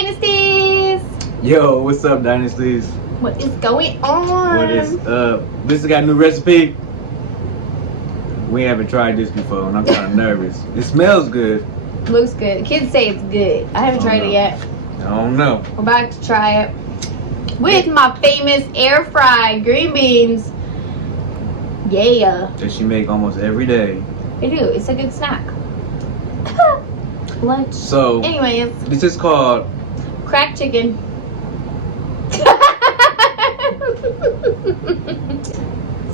Dynasties! Yo, what's up, Dynasties? What is going on? What is up? This has got a new recipe. We haven't tried this before, and I'm kind of nervous. It smells good. Looks good. The kids say it's good. I haven't tried it yet. I don't know. We're about to try it with my famous air fried green beans. Yeah. That she make almost every day. I do. It's a good snack. Lunch. So, anyways, this is called cracked chicken.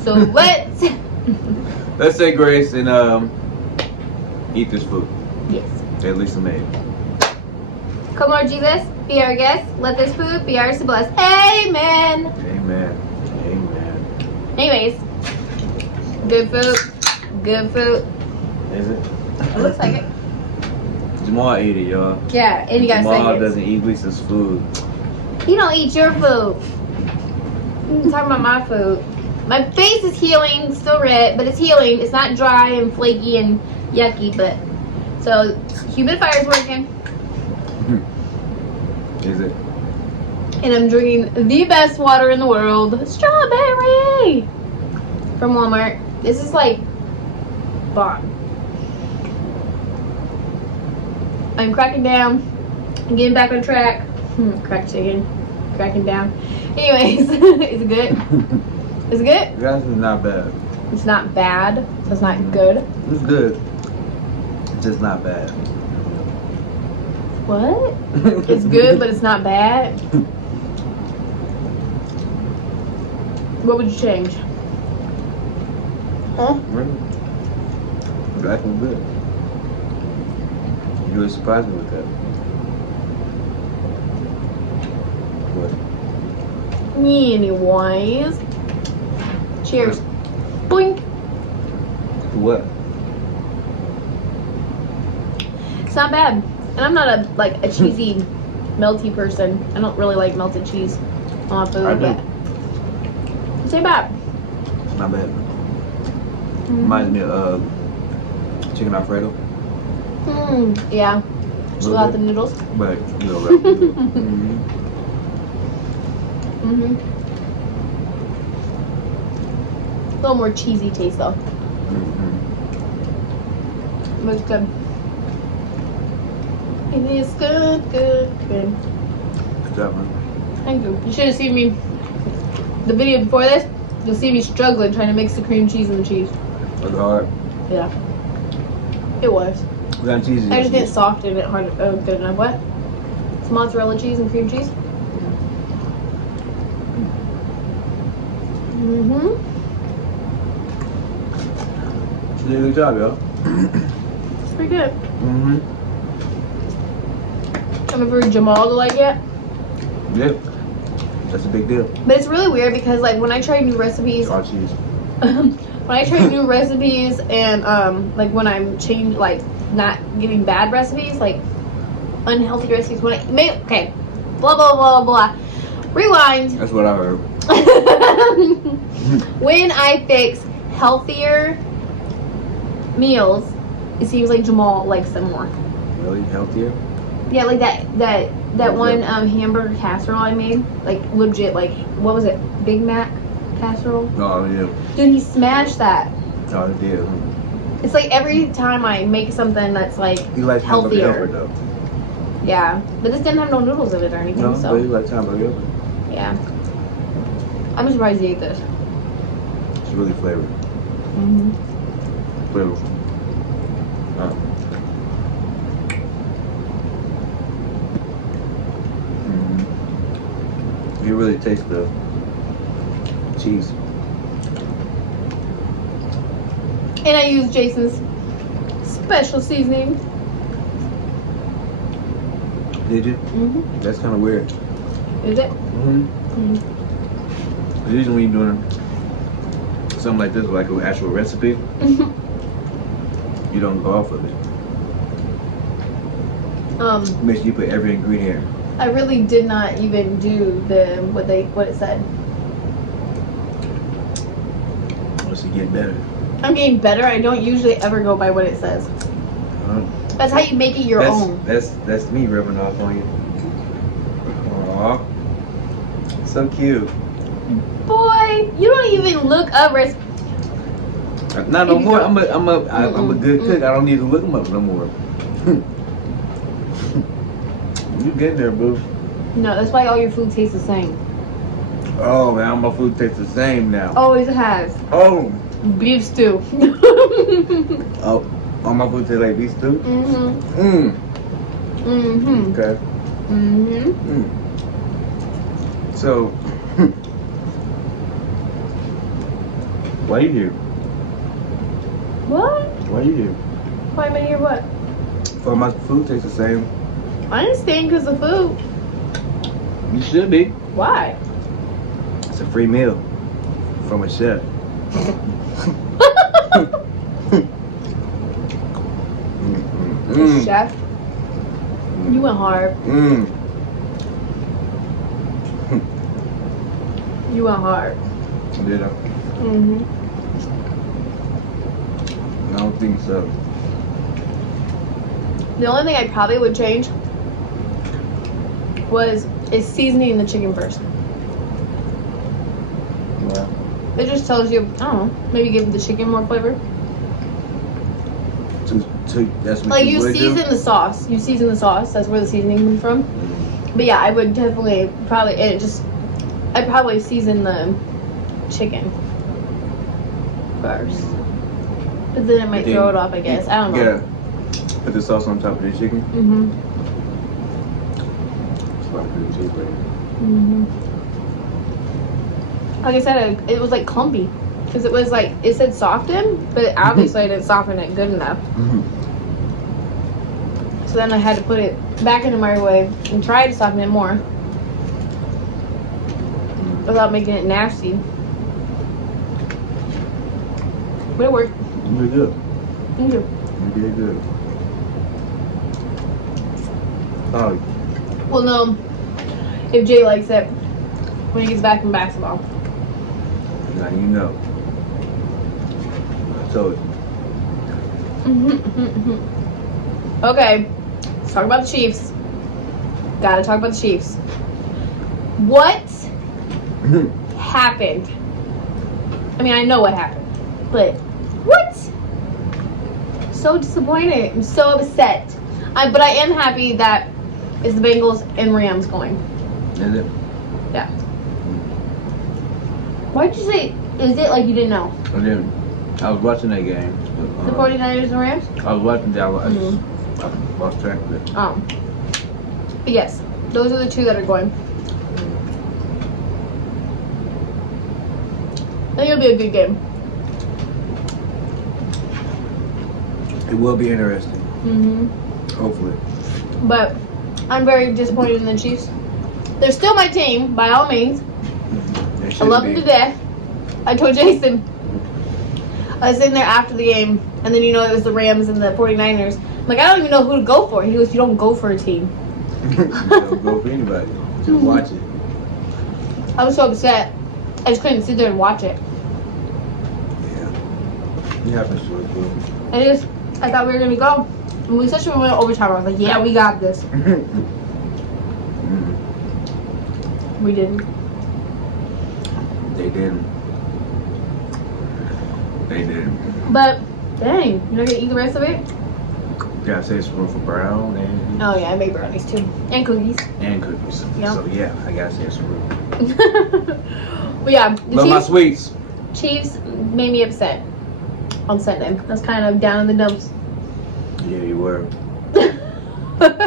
So let's say grace and eat this food. Yes. That Lisa made. Come Lord Jesus, be our guest. Let this food be ours to bless. Amen. Amen. Amen. Anyways, good food. Good food. Is it? It looks like it. Jamal ate it, y'all. Yeah, and you got Jamal seconds. doesn't eat Lisa's food. You don't eat your food. I'm talking about my food. My face is healing, still red, but it's healing. It's not dry and flaky and yucky, but so humidifier is working. Is it? And I'm drinking the best water in the world, strawberry, from Walmart. This is like bomb. I'm cracking down, I'm getting back on track. Cracked chicken, cracking down. Anyways, is it good? Is it good? That's not bad. It's not bad, so it's not good. It's good. It's just not bad. What? It's good, but it's not bad? What would you change? Huh? Really? That was good. You really surprised me with that. What? Anyways. Cheers. Boink. What? It's not bad. And I'm not a cheesy, melty person. I don't really like melted cheese on my food. I do. It's not bad. Not bad. Reminds me of chicken Alfredo. Yeah. Just without the noodles. But, you know, right. A little more cheesy taste though. But it's good. It is good. Good job, man. Thank you. You should have seen me, the video before this, you'll see me struggling trying to mix the cream cheese and the cheese. Was it hard? Yeah. It was. What kind of cheese is I just it? didn't soft and it hard, good enough. What? It's mozzarella cheese and cream cheese. You did a good job, y'all. It's pretty good. I'm for Jamal to like it. Yep. That's a big deal. But it's really weird because like when I try new recipes, Raw cheese. when I try new recipes and like when I'm not giving bad recipes, like unhealthy recipes, when I make blah blah blah blah. Rewind. That's what I heard. When I fix healthier meals, it seems like Jamal likes them more. Really healthier? Yeah, like that one hamburger casserole I made, like legit, like what was it, Big Mac casserole? Oh yeah. Dude, he smashed that. Oh, it did. It's like every time I make something that's like He likes healthier. hamburger though. Yeah, but this didn't have no noodles in it or anything, No, so but he likes hamburger. yeah. I'm surprised he ate this. It's really flavored. Flavorful. You really taste the cheese. And I use Jason's special seasoning. Did you? That's kind of weird. Is it? Usually when you're doing something like this, like an actual recipe, you don't go off of it. Make sure you put every ingredient. I really did not even do what it said. Once you get better. I'm getting better. I don't usually ever go by what it says. That's how you make it your own. That's me rubbing off on you. Aw. So cute. Boy, you don't even look up recipes. Not no more. I'm a good cook. I don't need to look them up no more. You get there, boo. No, that's why all your food tastes the same. Oh man, my food tastes the same now. Always has. Oh. Beef stew. Oh, all my food tastes like beef stew? Okay. So, why you here? What? Why you here? Why am I here? What? For my food tastes the same. I didn't stay because of food. You should be. Why? It's a free meal from a chef. Chef, you went hard. You went hard. Did I? I don't think so. The only thing I probably would change is seasoning the chicken first. Yeah. It just tells you, I don't know, maybe give the chicken more flavor. That's what Like you you would season do? the sauce. You season the sauce. That's where the seasoning comes from. But yeah, I would definitely I'd probably season the chicken first. But then it might throw it off, I guess. I don't know. Yeah. Put the sauce on top of the chicken. That's why I put the cheese right. Like I said, it was like clumpy. Because it was like, it said soften, but obviously I didn't soften it good enough. So then I had to put it back in the microwave and try to soften it more. Without making it nasty. But it worked. You did good. Thank you. You did good. Oh, We'll know if Jay likes it when he gets back from basketball. now you know. I told you. Okay, let's talk about the Chiefs. Gotta talk about the Chiefs. What happened? I mean, I know what happened, but what? So disappointed. I'm so upset. But I am happy that it's the Bengals and Rams going. Is it? Yeah. Why'd you say, is it like you didn't know? I didn't. I was watching that game. The 49ers and Rams? I was watching that. I lost track of it. But yes, those are the two that are going. I think it'll be a good game. It will be interesting. Hopefully. But I'm very disappointed in the Chiefs. They're still my team, by all means. I love them to death. I told Jason, I was sitting there after the game, and then it was the Rams and the 49ers. I'm like, I don't even know who to go for. He goes, you don't go for a team. You don't go for anybody. Just watch it. I was so upset. I just couldn't sit there and watch it. Yeah. You have to show it to I thought we were going to go. And we especially when we went overtime, I was like, yeah, we got this. We didn't. They didn't. They didn't. But, dang, you're not going to eat the rest of it? Yeah, I say it's room for brown and Oh, yeah, I made brownies too. And cookies. cookies. Yep. So yeah, I gotta say it's room. But yeah, the Love my sweets. Chiefs made me upset on Sunday. I was kind of down in the dumps. Yeah, you were.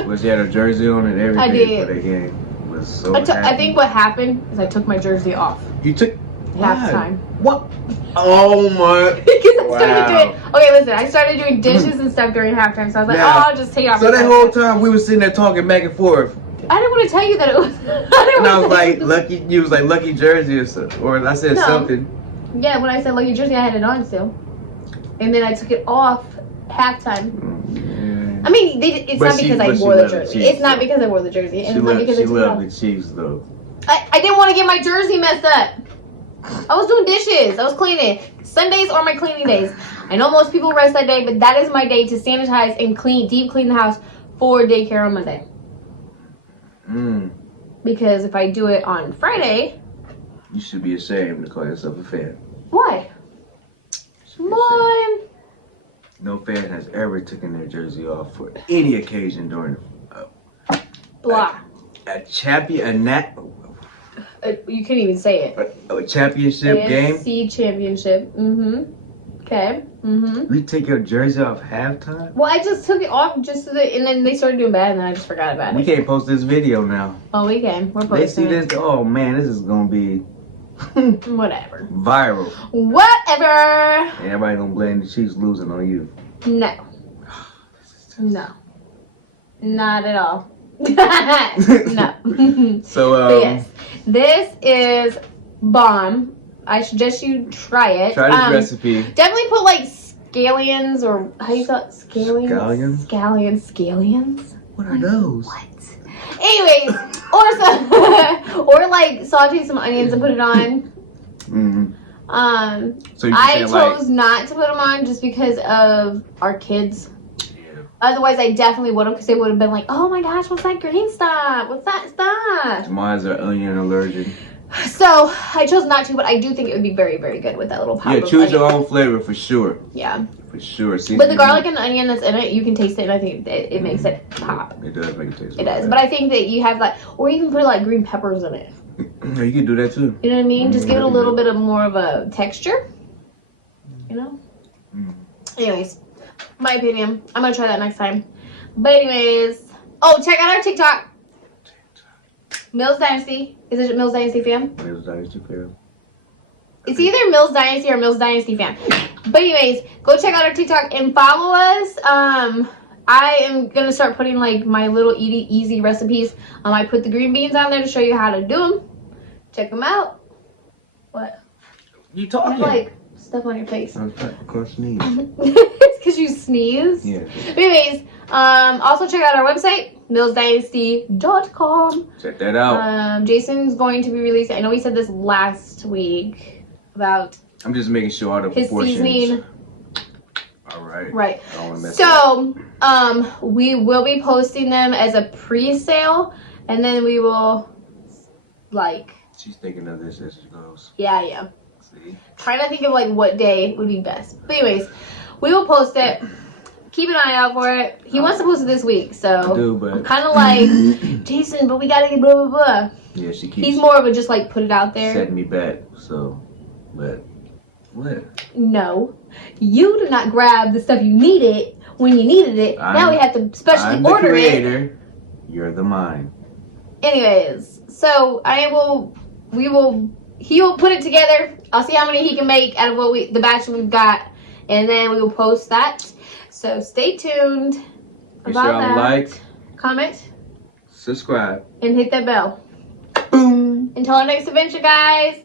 Was you had a jersey on and everything I did. for the game? Was so I happy. think what happened is I took my jersey off You took halftime. What? Oh my! Because I started Wow. doing. Okay, listen. I started doing dishes and stuff during halftime, so I was like, Yeah. "Oh, I'll just take off." So that whole time we were sitting there talking back and forth, I didn't want to tell you that it was. and I was like, "Lucky," you was like, "Lucky jersey," or something, or I said No. something. Yeah, when I said lucky jersey, I had it on still, and then I took it off halftime. Yeah. I mean, it's But not she- because I but she wore the loved the jersey. Chiefs, It's not though. because I wore the jersey, and She it's not loved, because she I took it loved off. the Chiefs though. I didn't want to get my jersey messed up. I was doing dishes. I was cleaning. Sundays are my cleaning days. I know most people rest that day, but that is my day to sanitize and deep clean the house for daycare on Monday. Because if I do it on Friday, You should be ashamed to call yourself a fan. why? Come on. No fan has ever taken their jersey off for any occasion during Blah. a champion, You can't even say it. a championship game. AFC championship. Mm-hmm. Okay. Mm-hmm. We take your jersey off halftime. Well, I just took it off just so that, and then they started doing bad, and then I just forgot about We it. can't post this video now. Oh, we can. We're They see posting it. this. Oh man, this is gonna be Whatever. viral. Whatever. And everybody gonna blame the Chiefs losing on you. No. No. Not at all. No. So But yes, this is bomb. I suggest you try it. try this recipe. Definitely put like scallions or how you call it? Scallions? Scallions? Scallions? What are those? What? Anyways, or some, or like saute some onions and put it on. Mm-hmm. So you I can chose not to put them on just because of our kids. Yeah. Otherwise, I definitely would have, because they would have been like, "Oh my gosh, what's that green stuff? What's that stuff?" Jamal has an onion allergic. So I chose not to, but I do think it would be very, very good with that little powder. Yeah, choose your own flavor for sure. Yeah. For sure. See, But the garlic and the onion that's in it, you can taste it, and I think it makes it pop. It does make it taste. It does. But I think that you have like, or you can put like green peppers in it. No, you can do that too. You know what I mean? Just give it a little bit of more of a texture. You know? Anyways, my opinion. I'm going to try that next time. But anyways, oh, check out our TikTok. Mills Dynasty. Is it Mills Dynasty Fam? Mills Dynasty Fam. It's either Mills Dynasty or Mills Dynasty Fam. But anyways, go check out our TikTok and follow us. I am going to start putting like my little easy recipes. I put the green beans on there to show you how to do them. Check them out. What? You You talking? have like stuff on your face. I was of course sneeze. It's because you sneeze. Yeah. Anyways, also check out our website, millsdynasty.com. Check that out. Jason's going to be releasing, I know we said this last week about I'm just making sure all the his proportions. seasoning. All right. Right. I don't want to mess it up. So, we will be posting them as a pre-sale, and then we will, like, She's thinking of this as she goes. yeah. See? Trying to think of, like, what day would be best. But anyways, we will post it. Keep an eye out for it. He wants to post it this week, so I do, but I'm kind of like, Jason, but we got to get blah, blah, blah. yeah, she keeps He's more of a just, like, put it out there. setting me back. So, but what? No. You did not grab the stuff you needed when you needed it. Now we have to specially I'm the order it. creator. You're the mind. Anyways, so he will put it together. I'll see how many he can make out of the batch we've got, and then we will post that. So stay tuned Make about sure y'all that. like, Comment, subscribe. and hit that bell. Boom. Until our next adventure, guys.